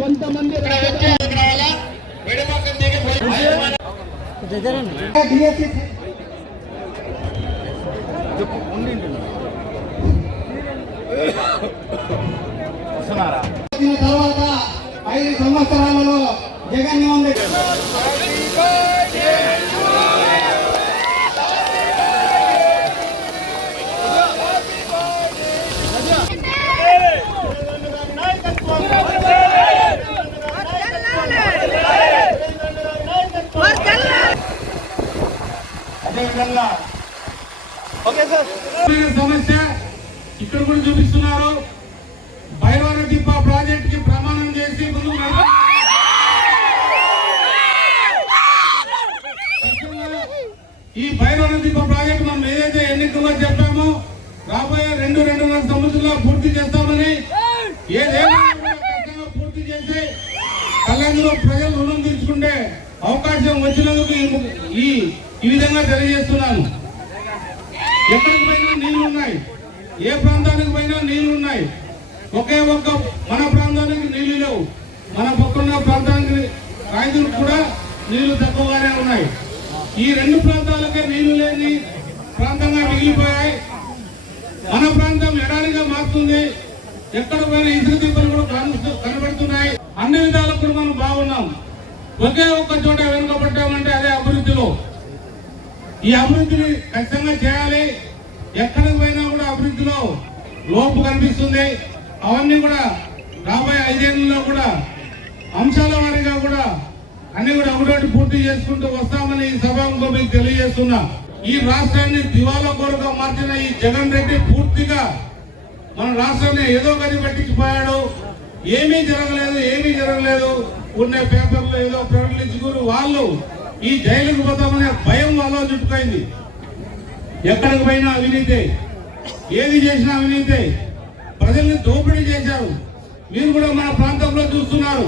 కొంతమంది తర్వాత 5 సంవత్సరాలలో జగన్మోహన్ రెడ్డి సమస్య ఇక్కడ కూడా చూపిస్తున్నారు. భైరవనదీప ప్రాజెక్ట్ కి ప్రమాణం చేసి ముందుకు ఈ భైరవనదీప ప్రాజెక్ట్ మనం ఏదైతే ఎన్నికల్లో చెప్పామో రాబోయే 2-2.5 సంవత్సరాల్లో పూర్తి చేస్తామని, ఏదేమైనా పూర్తి చేసి కళ్యాణంలో ప్రజలు రుణం తీర్చుకుంటే అవకాశం వచ్చినందుకు ఈ విధంగా తెలియజేస్తున్నాను. ఎక్కడికి పోయినా నీళ్లు ఉన్నాయి, ఏ ప్రాంతానికి పోయినా నీళ్లు ఉన్నాయి. ఒకే ఒక్క మన ప్రాంతానికి నీళ్లు లేవు, మన పక్కన ప్రాంతానికి రైతులకు కూడా నీళ్లు తక్కువగానే ఉన్నాయి. ఈ 2 ప్రాంతాలకే నీళ్లు లేని ప్రాంతంగా మిగిలిపోయాయి. మన ప్రాంతం ఎడారిగా మారుతుంది. ఎక్కడ పోయినా ఇసుక దిబ్బలు కూడా కనబడుతున్నాయి. అన్ని విధాలకు కూడా మనం బాగున్నాం. ఒకే ఒక్క చోట వెనుకబడ్డామంటే అదే అభివృద్ధిలో. ఈ అభివృద్ధిని ఖచ్చితంగా చేయాలి. ఎక్కడికి పోయినా కూడా అభివృద్ధిలో లోపు కనిపిస్తుంది. అవన్నీ కూడా రాబోయే 5 ఏళ్లలో కూడా అంశాల వారీగా కూడా అన్ని కూడా ఒకటి పూర్తి చేసుకుంటూ వస్తామని ఈ సభకు మీకు తెలియజేస్తున్నా. ఈ రాష్ట్రాన్ని దివాలా కోరుగా మార్చిన ఈ జగన్ రెడ్డి పూర్తిగా మన రాష్ట్రాన్ని ఏదో గది పట్టించిపోయాడు. ఏమీ జరగలేదు. ఉన్న పేపర్లు ఏదో ప్రకటించుకుని వాళ్ళు ఈ జైలుకు పోతామనే భయం వాళ్ళ చుట్టుపోయింది. ఎక్కడికి పోయినా అవినీతి, ఏది చేసినా అవినీతి. ప్రజల్ని దోపిడీ చేశారు. మీరు కూడా మన ప్రాంతంలో చూస్తున్నారు.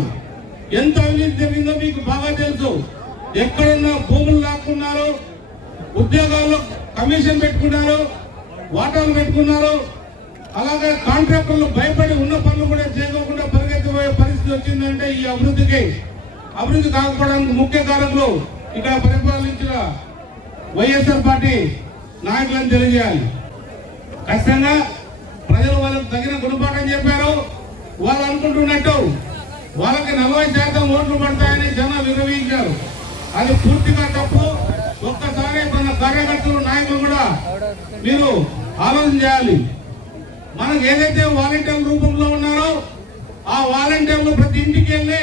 ఎంత అవినీతి జరిగిందో మీకు బాగా తెలుసు. ఎక్కడున్న భూములు లాక్కున్నారు, ఉద్యోగాల్లో కమిషన్ పెట్టుకున్నారు, వాటాలు పెట్టుకున్నారు. అలాగే కాంట్రాక్టర్లు భయపడి ఉన్న పనులు కూడా చేయకుండా పరిగెత్తిపోయే పరిస్థితి వచ్చిందంటే ఈ అభివృద్ధి కాకపోవడానికి ముఖ్య కారకులు ఇక్కడ పరిపాలించిన వైఎస్ఆర్ పార్టీ నాయకులను తెలియజేయాలి. ఖచ్చితంగా ప్రజలు వాళ్ళకు తగిన గుణపాఠం చెప్పారు. వాళ్ళు అనుకుంటున్నట్టు వాళ్ళకి 40% ఓట్లు పడతాయని జనం విరమించారు. అది పూర్తిగా తప్పు. ఒక్కసారి మన కార్యకర్తలు నాయకులు కూడా మీరు ఆలోచన చేయాలి. మనకు ఏదైతే వాలంటీర్ల రూపంలో ఉన్నారో ఆ వాలంటీర్లు ప్రతి ఇంటికి వెళ్ళి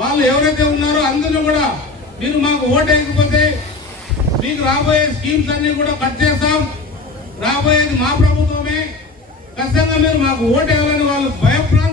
వాళ్ళు ఎవరైతే ఉన్నారో అందరూ కూడా మీరు మాకు ఓటు వేయకపోతే మీకు రాబోయే స్కీమ్స్ అన్ని కూడా కట్ చేస్తాం, రాబోయేది మా ప్రభుత్వమే, ఖచ్చితంగా మీరు మాకు ఓటు వేయాలని వాళ్ళు భయప్రాంతం